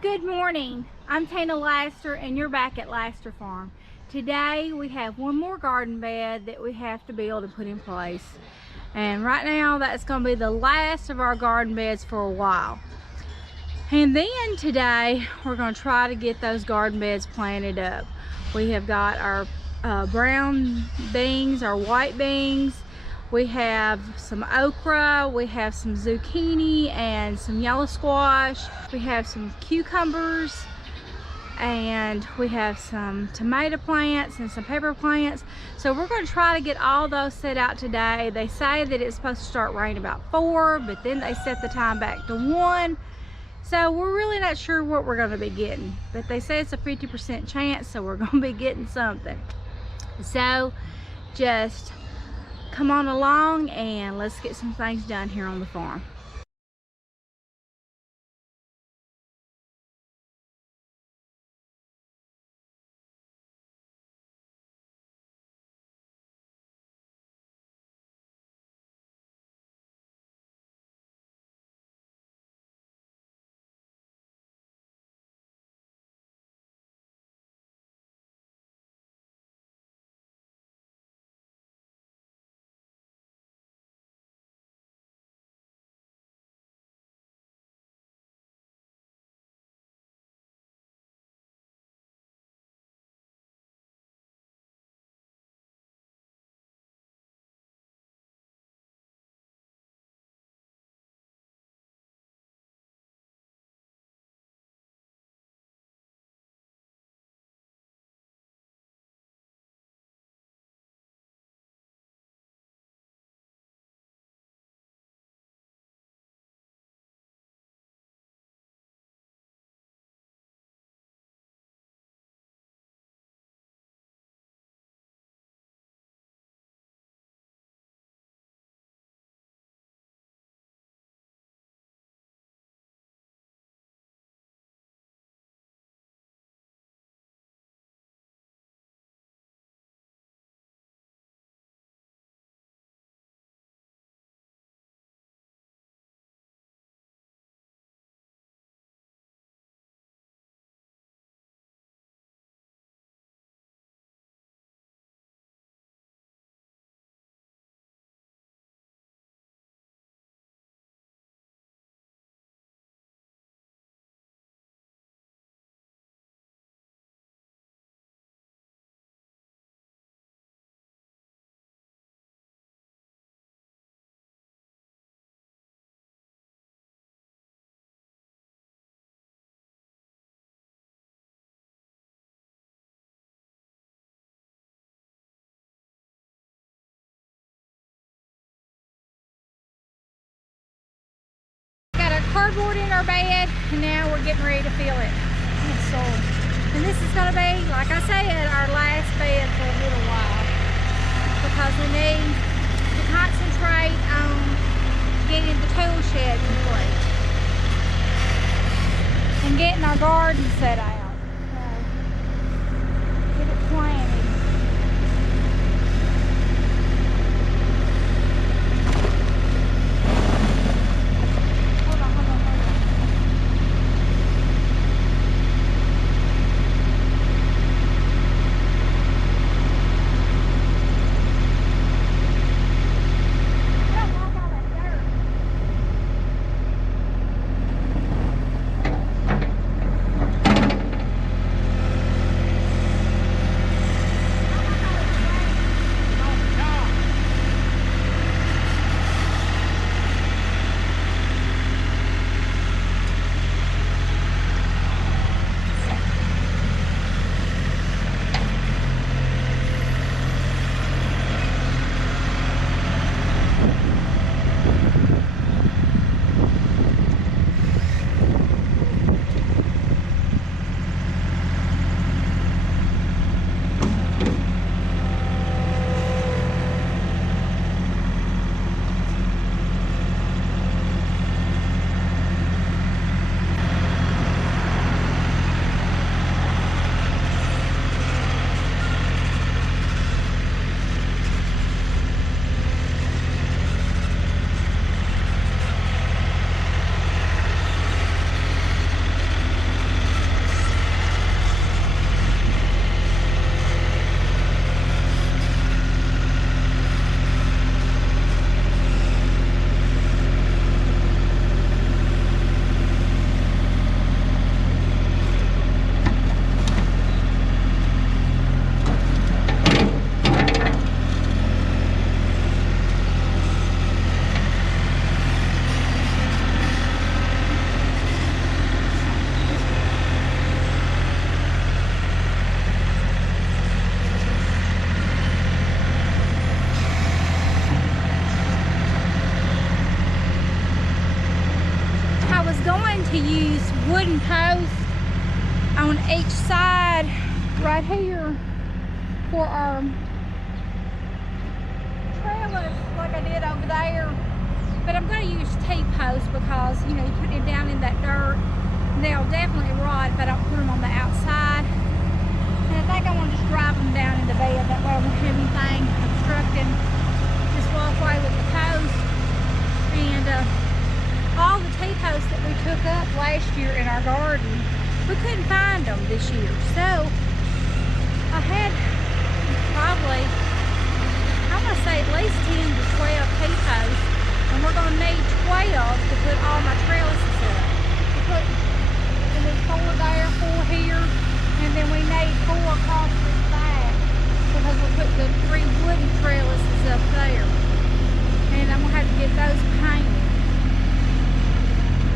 Good morning. I'm Tina Laster and you're back at Laster Farm. Today we have one more garden bed that we have to build and put in place. And right now that's going to be the last of our garden beds for a while. And then today we're going to try to get those garden beds planted up. We have got our brown beans, our white beans. We have some okra, we have some zucchini and some yellow squash. We have some cucumbers and we have some tomato plants and some pepper plants. So we're going to try to get all those set out today. They say that it's supposed to start raining about 4, but then they set the time back to 1. So we're really not sure what we're going to be getting, but they say it's a 50% chance, so we're going to be getting something. So just come on along and let's get some things done here on the farm. Got our cardboard in our bed and now we're getting ready to fill it with soil. And this is going to be, like I said, our last bed for a little while because we need to concentrate on getting the tool shed complete and getting our garden set out. So, get it planted. post on each side right here for our trellis like I did over there. But I'm going to use T-posts because, you know, you put it down in that dirt, they'll definitely rot if I don't put them on the outside. And I think I want to just drive them down in the bed. That way I won't have anything obstructing this walkway with the post. And all the T-posts that we took up last year in our garden, we couldn't find them this year. So I had probably, I'm going to say at least 10 to 12 T-posts. And we're going to need 12 to put all my trellises up. We need 4 there, 4 here, and then we need 4 across this back because we'll put the 3 wooden trellises up there. And I'm going to have to get those painted.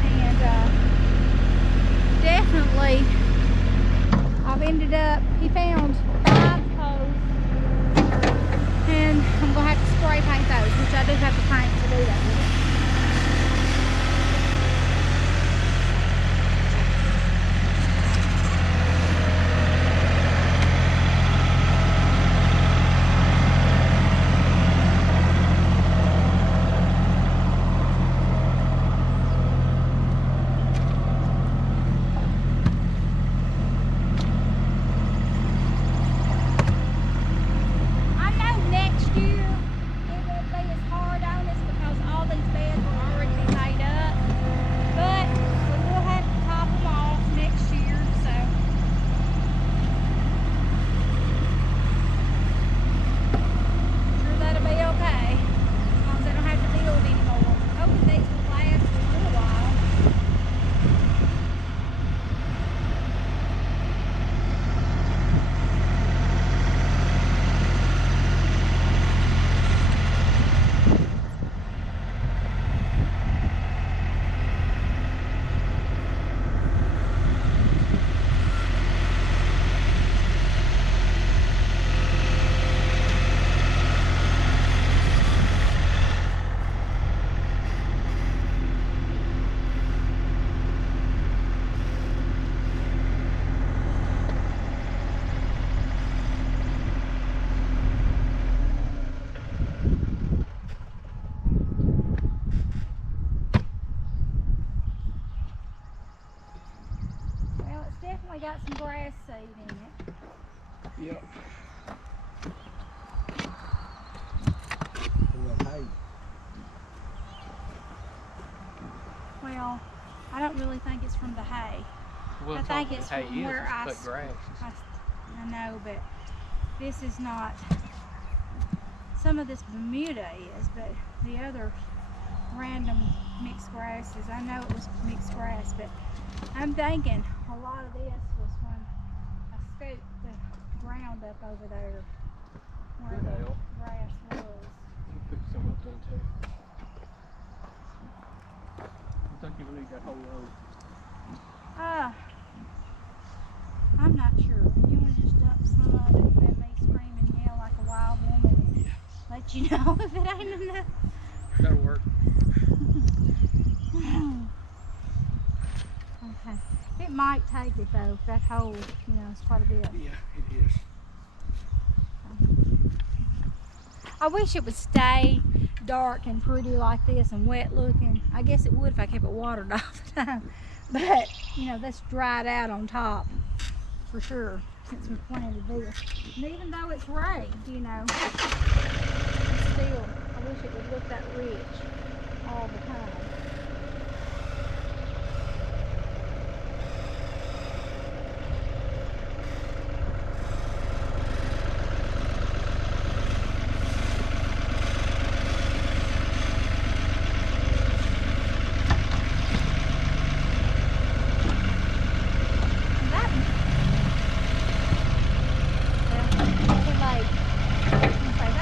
And definitely, I've ended up, he found 5 posts. And I'm going to have to spray paint those, which I do have to paint to do that with it. Got some grass seed in it. Yep. Well, I don't really think it's from the hay. Well, I think it's from where I know, but this is not. Some of this Bermuda is, but the other random mixed grasses, I know it was mixed grass, but I'm thinking a lot of this was when I scooped the ground up over there where the grass was. You put some up there too. I think you leave that whole row. I'm not sure. You want to just dump some of it and then me scream and yell like a wild woman and let you know if it ain't enough? That'll work. Okay. It might take it though. That hole, you know, it's quite a bit. Yeah, it is. I wish it would stay dark and pretty like this and wet looking. I guess it would if I kept it watered all the time. But, you know, that's dried out on top for sure since we planted this. And even though it's rained, you know, still, I wish it would look that rich all the time.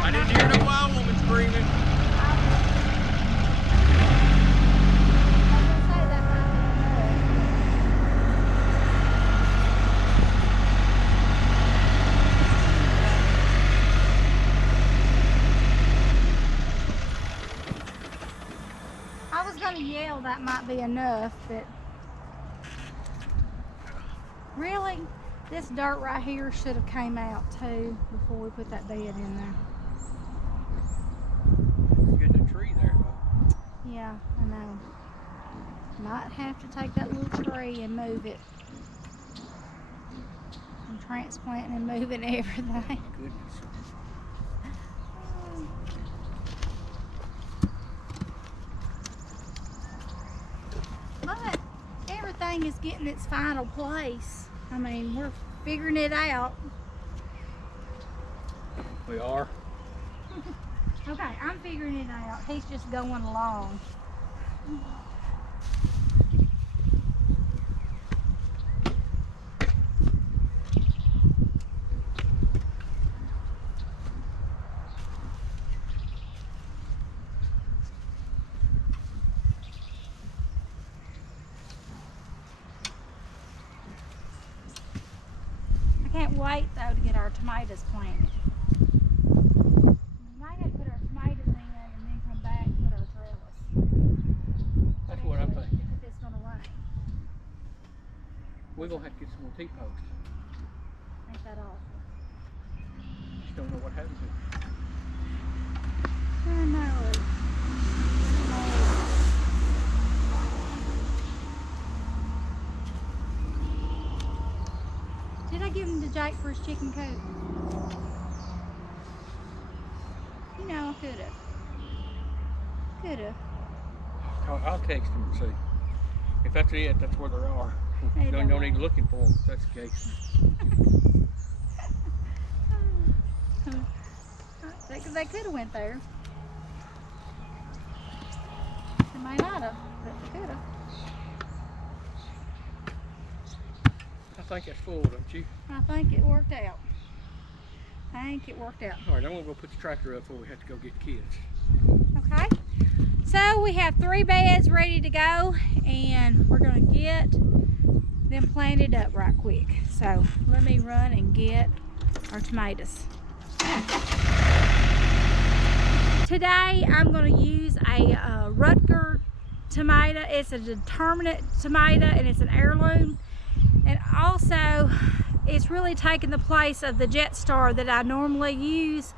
I didn't hear no wild woman screaming. I was going to yell that might be enough, but Really? This dirt right here should have came out too before we put that bed in there. You get the tree there. Yeah, I know. Might have to take that little tree and move it. I'm transplanting and moving everything. Goodness. But everything is getting its final place. I mean, we're figuring it out. We are. Okay, I'm figuring it out. He's just going along. I can't wait though to get our tomatoes planted. We might have to put our tomatoes in and then come back and put our trellis. That's what I'm thinking. If it's gonna rain. We're gonna have to get some more T-posts. Ain't that awful? Just don't know what happened to it. I know. Did I give him to Jake for his chicken coop? You know, I could have. Could have. I'll text him and see. If that's it, that's where they are. Hey, No don't need worry. looking for them if that's the case. They could have went there. They might not have, but they could have. I think that's full, don't you? I think it worked out. I think it worked out. All right, I'm gonna go put the tractor up before we have to go get the kids. Okay. So we have 3 beds ready to go, and we're gonna get them planted up right quick. So let me run and get our tomatoes. Today I'm going to use a Rutger tomato. It's a determinate tomato and it's an heirloom. And also it's really taken the place of the Jetstar that I normally use.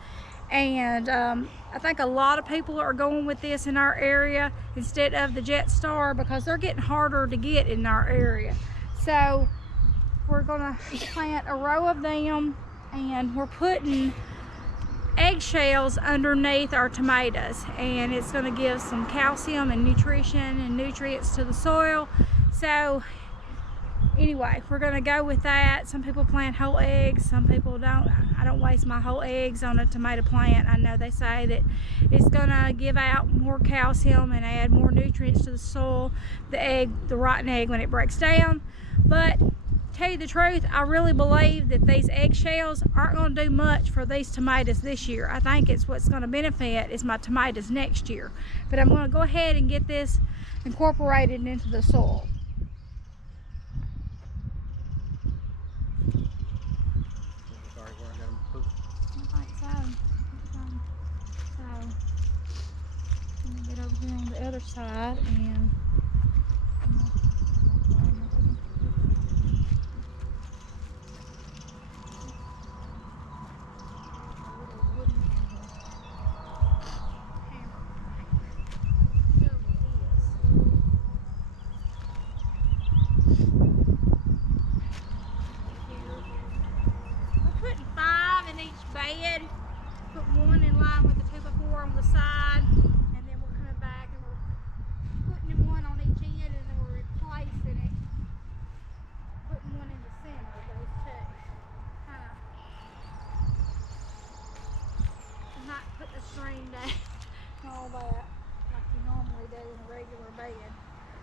And I think a lot of people are going with this in our area instead of the Jetstar because they're getting harder to get in our area. So we're gonna plant a row of them, and we're putting eggshells underneath our tomatoes, and it's going to give some calcium and nutrition and nutrients to the soil. So anyway, we're going to go with that. Some people plant whole eggs, some people don't. I don't waste my whole eggs on a tomato plant. I know they say that it's going to give out more calcium and add more nutrients to the soil, the rotten egg, when it breaks down. But tell you the truth, I really believe that these eggshells aren't going to do much for these tomatoes this year. I think it's what's going to benefit is my tomatoes next year. But I'm going to go ahead and get this incorporated into the soil. Sorry, where I got them put. I think so. So let me get over here on the other side and bed, put one in line with the 2x4 on the side, and then we're coming back and we're putting one on each end, and then we're replacing it, putting one in the center of those two. Kind of, and not put the string down and all that like you normally do in a regular bed.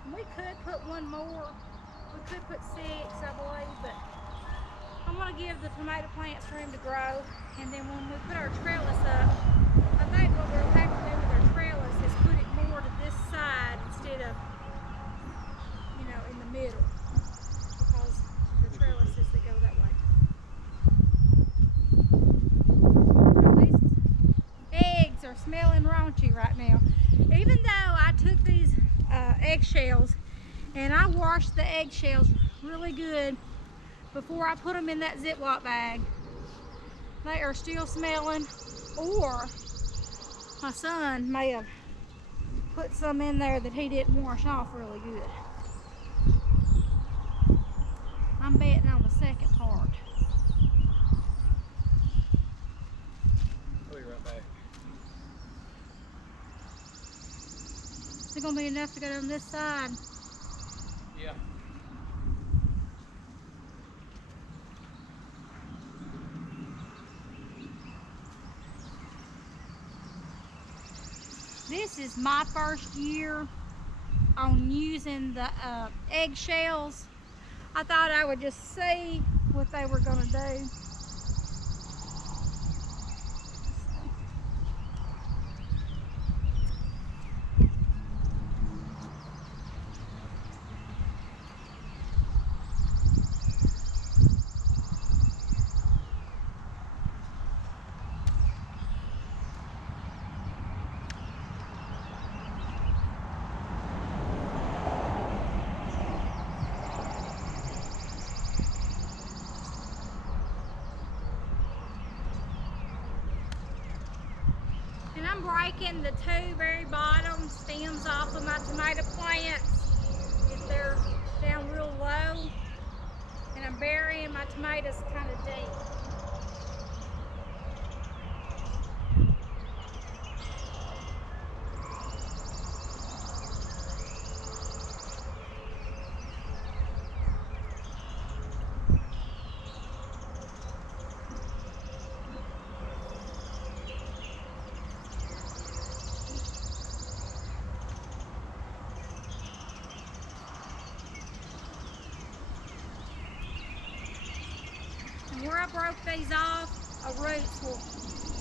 And we could put one more, we could put 6, I believe, but I'm going to give the tomato plants room to grow, and then when we put our trellis up, I think what we'll have to do with our trellis is put it more to this side instead of, you know, in the middle, because the trellises that go that way. Now these eggs are smelling raunchy right now. Even though I took these eggshells and I washed the eggshells really good before I put them in that Ziploc bag. They are still smelling, or my son may have put some in there that he didn't wash off really good. I'm betting on the second part. I'll be right back. Is it gonna be enough to go on this side? Yeah. This is my first year on using the eggshells. I thought I would just see what they were gonna do. And I'm breaking the two very bottom stems off of my tomato plants if they're down real low. And I'm burying my tomatoes kind of deep. And where I broke these off, roots will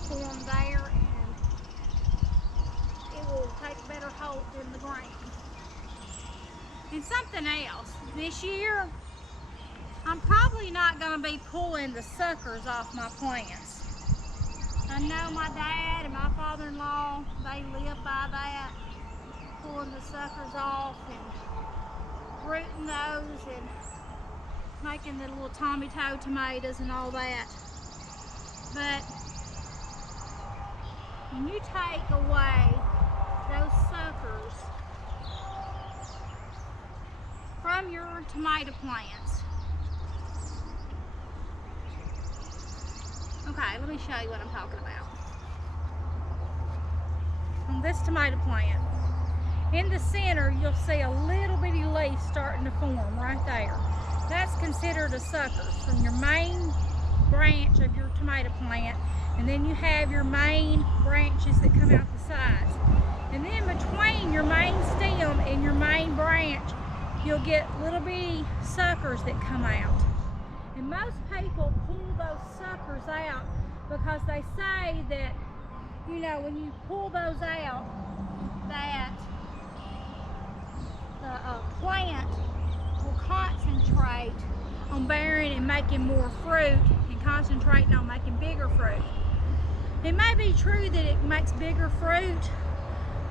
form there, and it will take better hold in the ground. And something else, this year, I'm probably not going to be pulling the suckers off my plants. I know my dad and my father-in-law, they live by that, pulling the suckers off and rooting those and making the little Tommy Toe tomatoes and all that. But when you take away those suckers from your tomato plants, okay, let me show you what I'm talking about. On this tomato plant, in the center, you'll see a little bitty leaf starting to form right there. That's considered a sucker from your main branch of your tomato plant, and then you have your main branches that come out the sides. And then between your main stem and your main branch, you'll get little bitty suckers that come out. And most people pull those suckers out because they say that, you know, when you pull those out, that the plant will concentrate on bearing and making more fruit and concentrating on making bigger fruit. It may be true that it makes bigger fruit,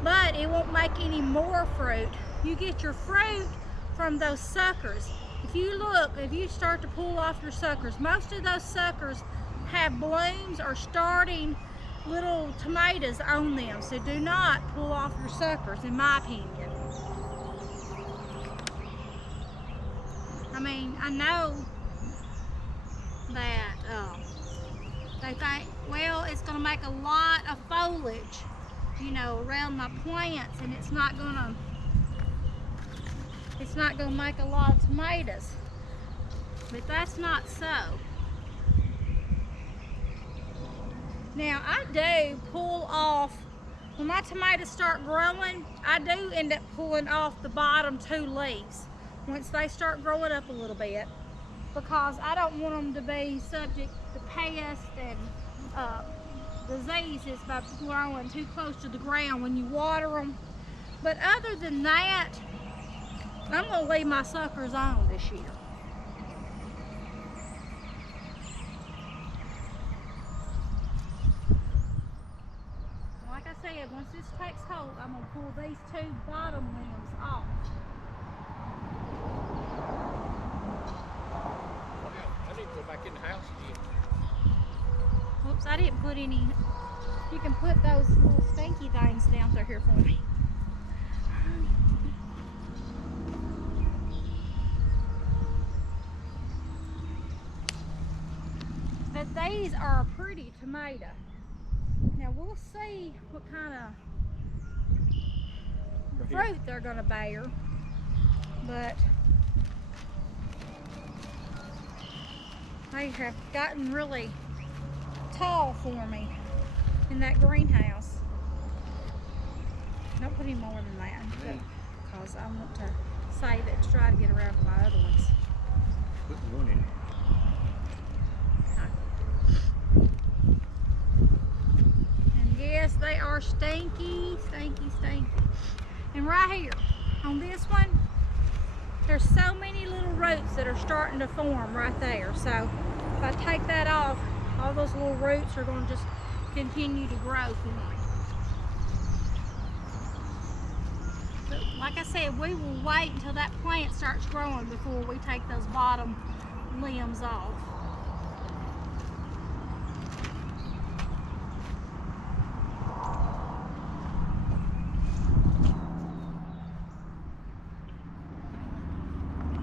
but it won't make any more fruit. You get your fruit from those suckers. If you look, if you start to pull off your suckers, most of those suckers have blooms or starting little tomatoes on them. So do not pull off your suckers, in my opinion. I mean, I know that they think, well, it's going to make a lot of foliage, you know, around my plants, and it's not going to make a lot of tomatoes. But that's not so. Now, I do pull off, when my tomatoes start growing, I do end up pulling off the bottom two leaves once they start growing up a little bit, because I don't want them to be subject to pests and diseases by growing too close to the ground when you water them. But other than that, I'm going to leave my suckers on this year. Like I said, once this takes hold, I'm going to pull these two bottom limbs off. Oops, I didn't put any. You can put those little stinky things down through here for me. But these are a pretty tomato. Now we'll see what kind of fruit they're gonna bear, but they have gotten really tall for me in that greenhouse. Don't put any more than that because I want to save it to try to get around to my other ones. Put one in. And yes, they are stinky, stinky, stinky. And right here on this one, there's so many little roots that are starting to form right there. So if I take that off, all those little roots are going to just continue to grow for me. But like I said, we will wait until that plant starts growing before we take those bottom limbs off.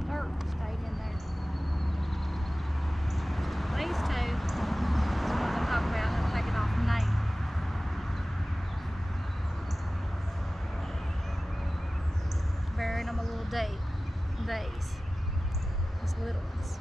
Dirt stayed in there. These two is the ones I'm talking about. I'm taking off now. Burying them a little deep. These little ones.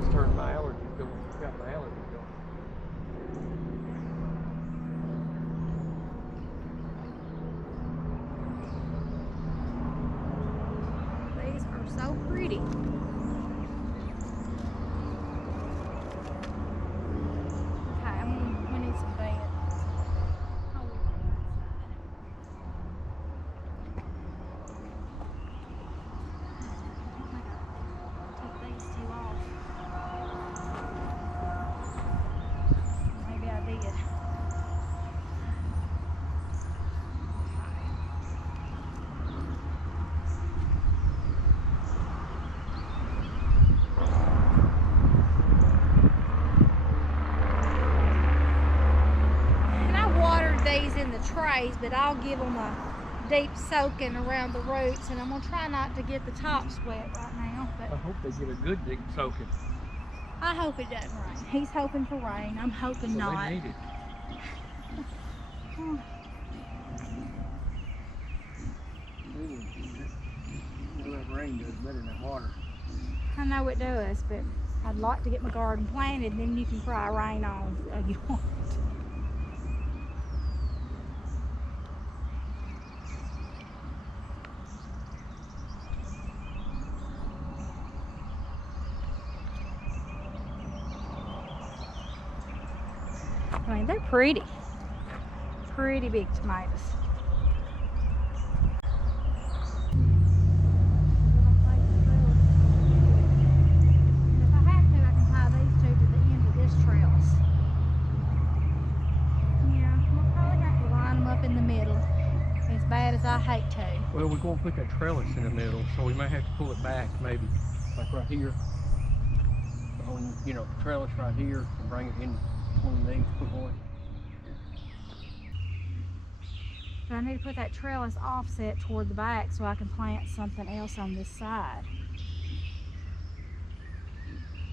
It's turned my allergies going. Got my allergies going. These are so pretty. We need some bed. Oh, we'll go outside. I think I took these two off. Maybe I did. These in the trays, but I'll give them a deep soaking around the roots, and I'm gonna try not to get the tops wet right now. But I hope they get a good deep soaking. I hope it doesn't rain. He's hoping for rain. I'm hoping Well, not. they need it. That rain does better than that water. I know it does, but I'd like to get my garden planted, then you can cry rain on if you want. I mean, they're pretty big tomatoes. If I have to, I can tie these two to the end of this trellis. Yeah, we'll probably have to line them up in the middle, as bad as I hate to. Well, we're going to put that trellis in the middle, so we may have to pull it back, maybe, like right here. On, you know, the trellis right here, and bring it in between these, put one. But I need to put that trellis offset toward the back so I can plant something else on this side.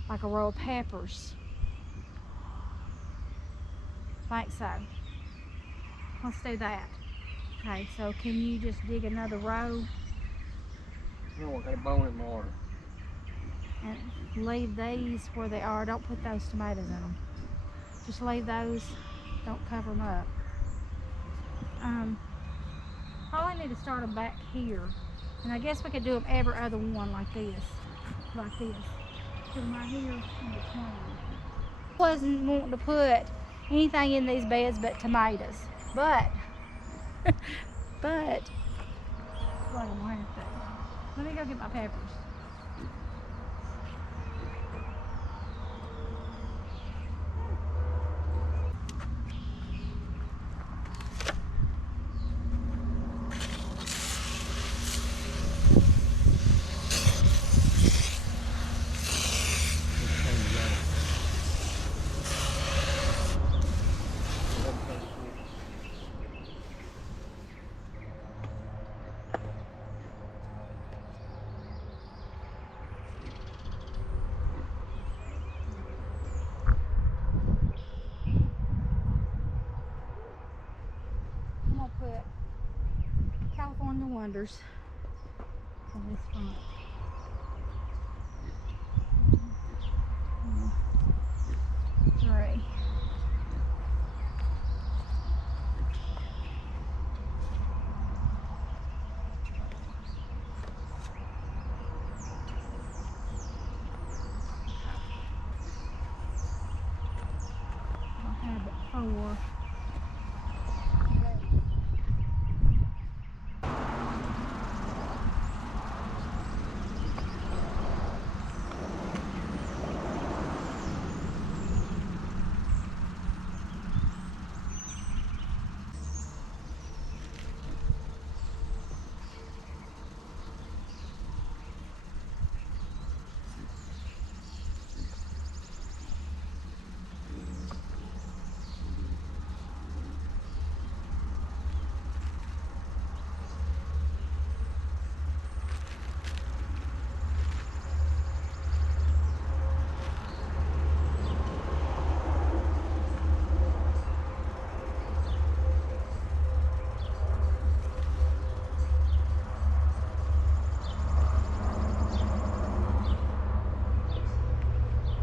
Like a row of peppers. I think so. Let's do that. Okay, so can you just dig another row? No, I got a bone in my arm. And leave these where they are. Don't put those tomatoes in them. Just leave those. Don't cover them up. Probably need to start them back here. And I guess we could do them every other one like this. Like this. Put them right here in between. Wasn't wanting to put anything in these beds but tomatoes. But, let me go get my peppers. wonders on this front. Three. I'll have it 4.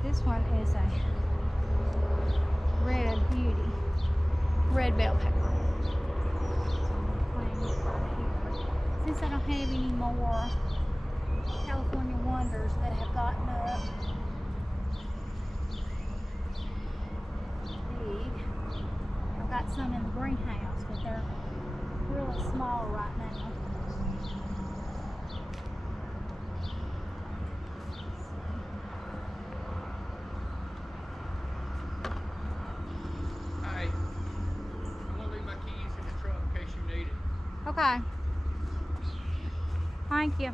This one is a red beauty, red bell pepper. Since I don't have any more California Wonders that have gotten up big, I've got some in the greenhouse, but they're really small right now. Okay. Thank you.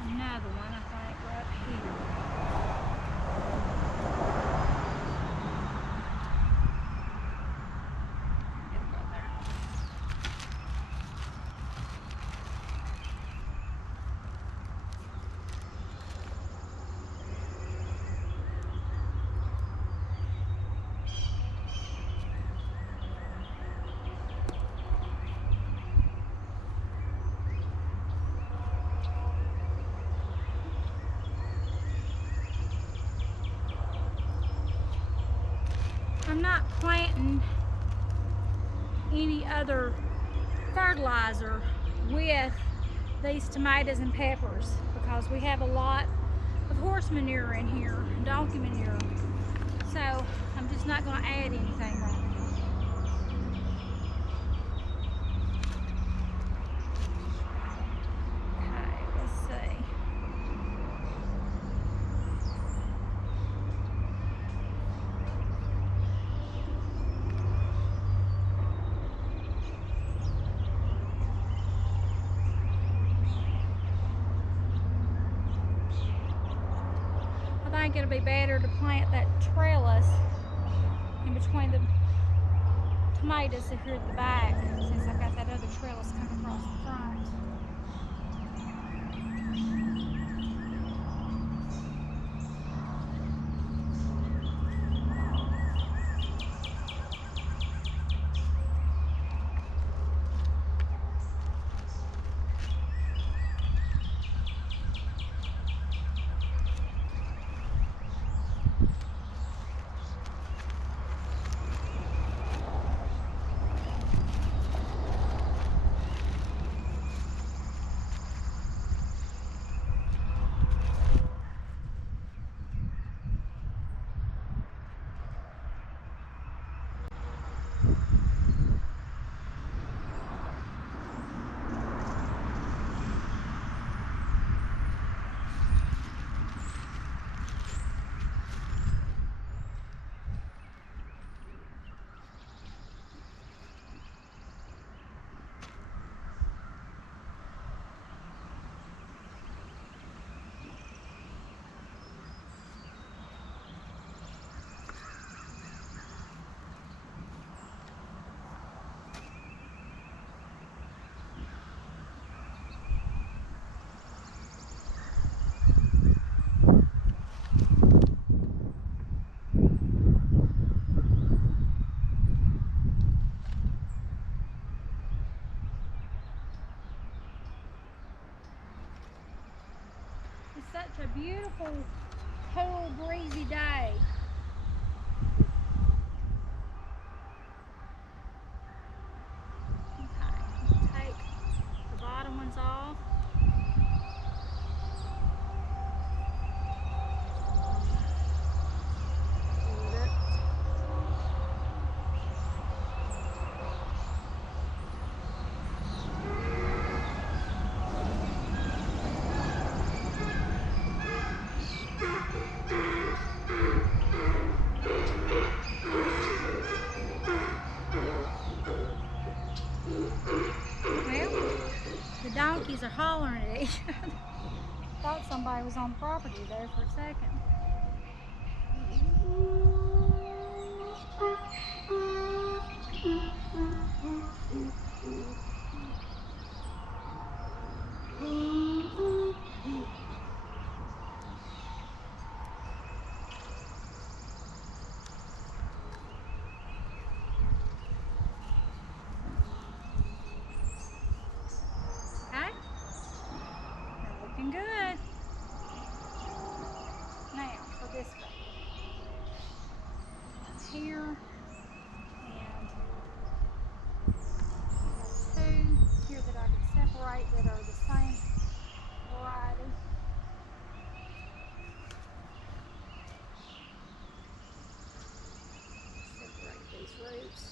Another one, I think, right here. It'll go there. I'm not planting any other fertilizer with these tomatoes and peppers because we have a lot of horse manure in here, donkey manure. So I'm just not going to add anything right now. Okay, let's see. I think it'll be better to plant that trellis in between the tomatoes here at the back, since I've got that other trellis coming across the front. It's a beautiful, cool, breezy day. Okay, we'll take the bottom ones off. Well, the donkeys are hollering at each other. Thought somebody was on property there for a second. Okay, they're looking good. Now for this one. Here and two here that I can separate that are the same variety. Separate these roots.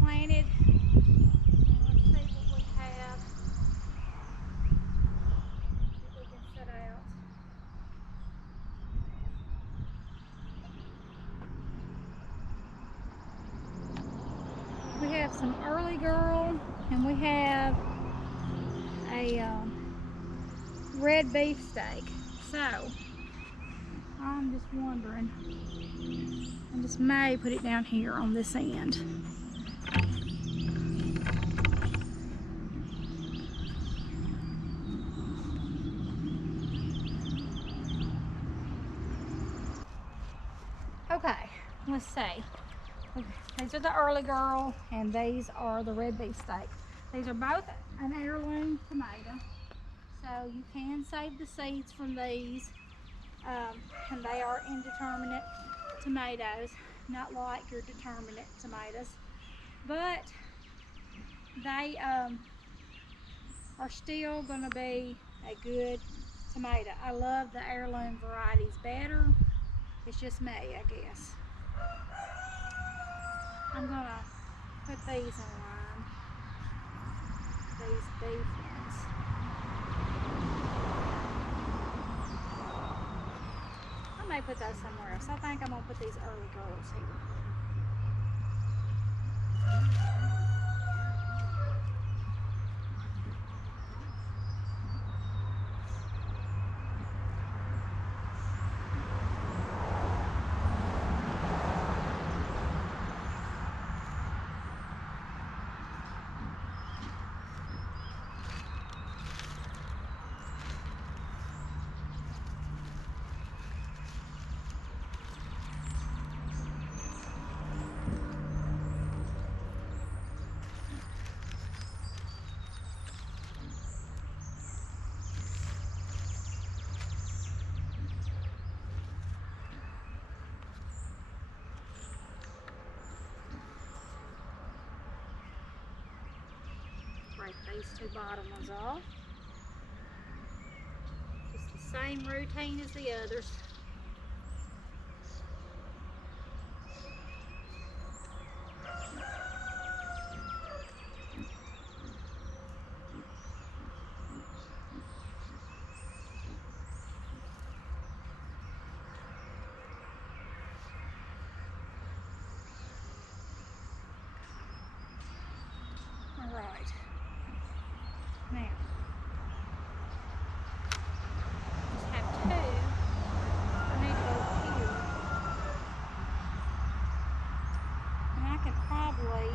Planted. Let's see what we have that we can set out. We have some early girl and we have a red beefsteak. So I'm just wondering, I just may put it down here on this end. Okay, let's see. These are the early girl and these are the red beefsteak. These are both an heirloom tomato. So you can save the seeds from these. And they are indeterminate tomatoes, not like your determinate tomatoes. But they are still going to be a good tomato. I love the heirloom varieties better. It's just me, I guess. I'm gonna put these in line. These beef ones. I may put those somewhere else. I think I'm gonna put these early girls here. break these two bottom ones off. Just the same routine as the others. All right. Now, just have two. I need to go here. And I could probably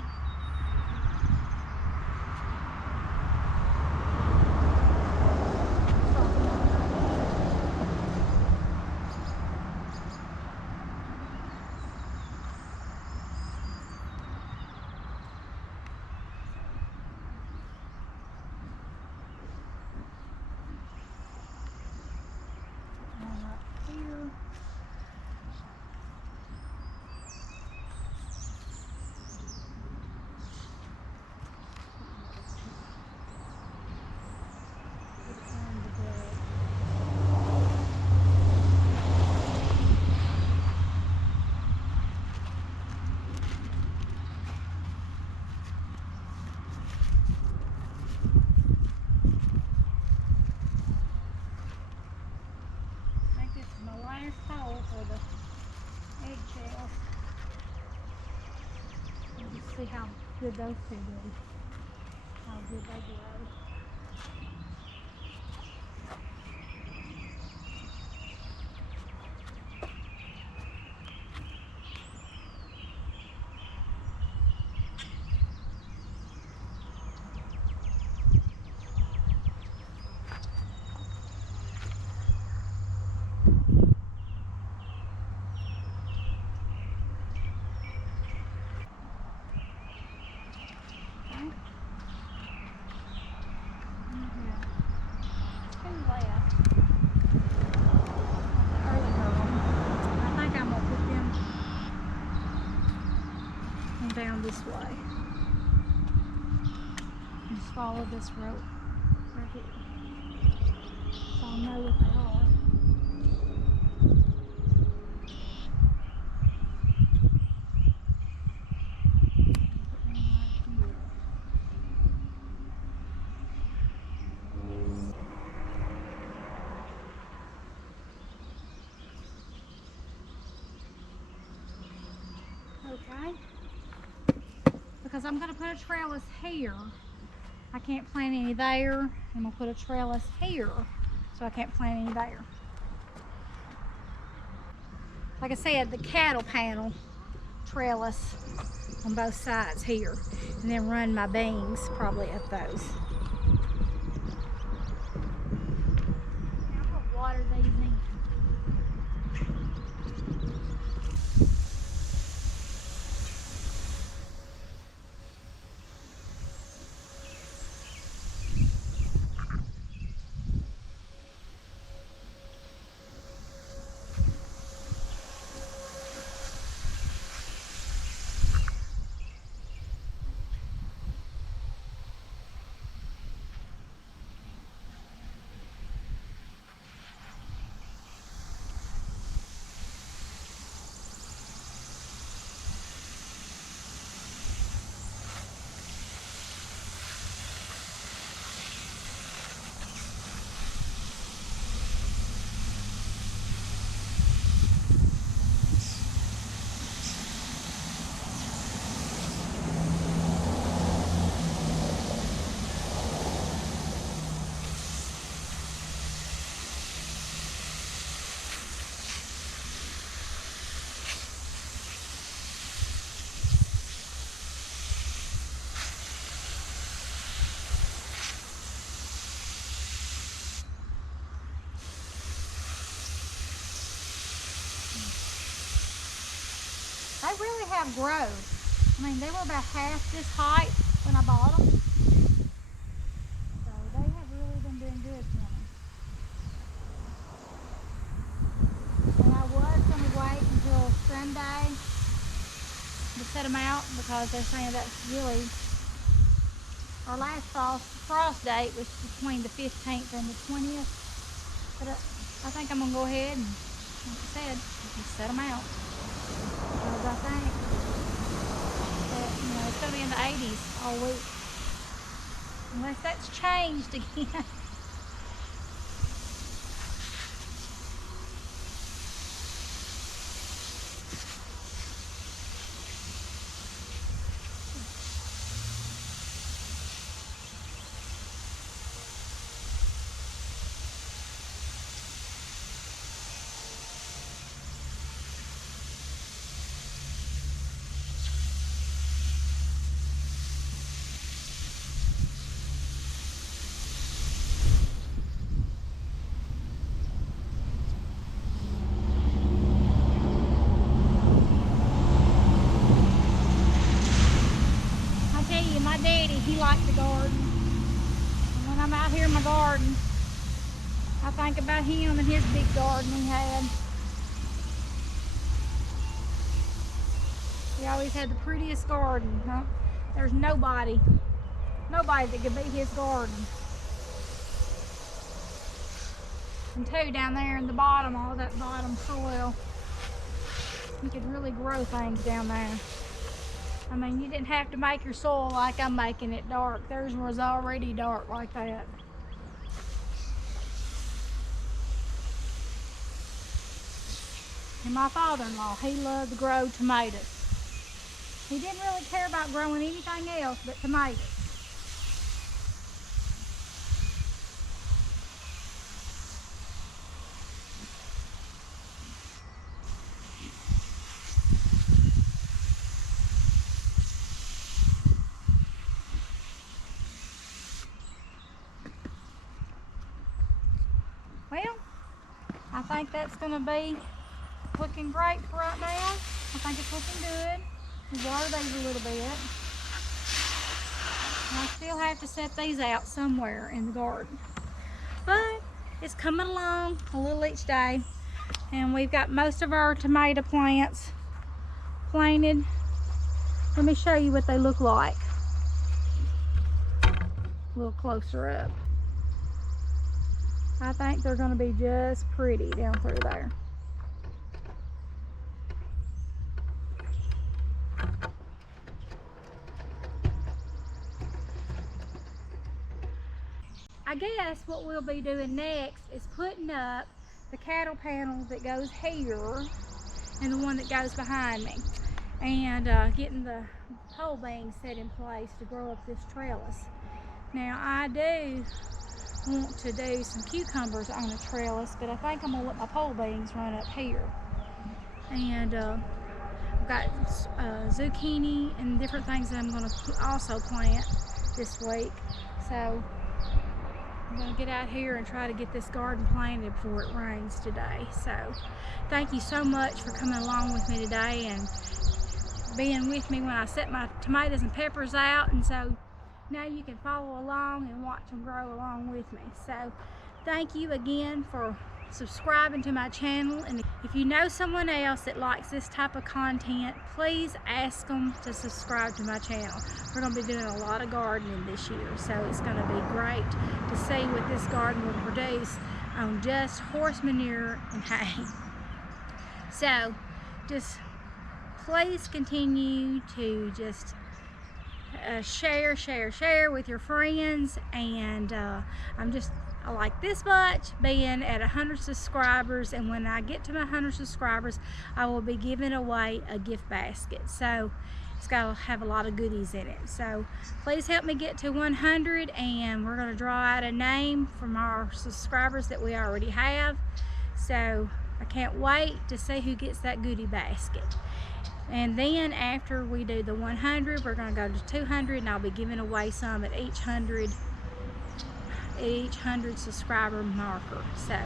one up here. And the bed. I think this is my last hole for the eggshells. Let's see how good those two do. How good they grow. Down this way. Just follow this rope right here. So I'll know what they are. Okay. Because I'm going to put a trellis here. I can't plant any there. I'm going to put a trellis here, so I can't plant any there. Like I said, the cattle panel trellis on both sides here, and then run my beans probably up those. Now I'll water these in. They really have grown. I mean, they were about half this height when I bought them. So they have really been doing good for me. And I was going to wait until Sunday to set them out because they're saying that's really Our last frost date was between the 15th and the 20th. But I think I'm gonna go ahead and, like I said, just set them out. Because I think that, you know, it's gonna be in the 80s all week. Unless that's changed again. My daddy, he liked the garden. And when I'm out here in my garden, I think about him and his big garden he had. He always had the prettiest garden. Huh? There's nobody that could beat his garden. And too, down there in the bottom, all that bottom soil, you could really grow things down there. I mean, you didn't have to make your soil like I'm making it dark. Theirs was already dark like that. And my father-in-law, he loved to grow tomatoes. He didn't really care about growing anything else but tomatoes. Well, I think that's going to be looking great for right now. I think it's looking good. We water these a little bit. And I still have to set these out somewhere in the garden. But it's coming along a little each day. And we've got most of our tomato plants planted. Let me show you what they look like. A little closer up. I think they're going to be just pretty down through there. I guess what we'll be doing next is putting up the cattle panel that goes here and the one that goes behind me, and getting the pole beams set in place to grow up this trellis. Now I do want to do some cucumbers on a trellis, but I think I'm gonna let my pole beans run up here. And I've got zucchini and different things that I'm gonna also plant this week. So I'm gonna get out here and try to get this garden planted before it rains today. So thank you so much for coming along with me today and being with me when I set my tomatoes and peppers out. And so now you can follow along and watch them grow along with me. So thank you again for subscribing to my channel. And if you know someone else that likes this type of content, please ask them to subscribe to my channel. We're going to be doing a lot of gardening this year, so it's going to be great to see what this garden will produce on just horse manure and hay. So just please continue to just share with your friends. And I like this much being at 100 subscribers, and when I get to my 100 subscribers I will be giving away a gift basket. So it's got to have a lot of goodies in it. So please help me get to 100, and we're going to draw out a name from our subscribers that we already have. So I can't wait to see who gets that goodie basket. And then after we do the 100, we're going to go to 200, and I'll be giving away some at each 100 subscriber marker. So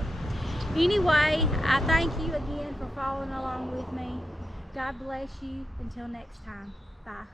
anyway, I thank you again for following along with me. God bless you. Until next time. Bye.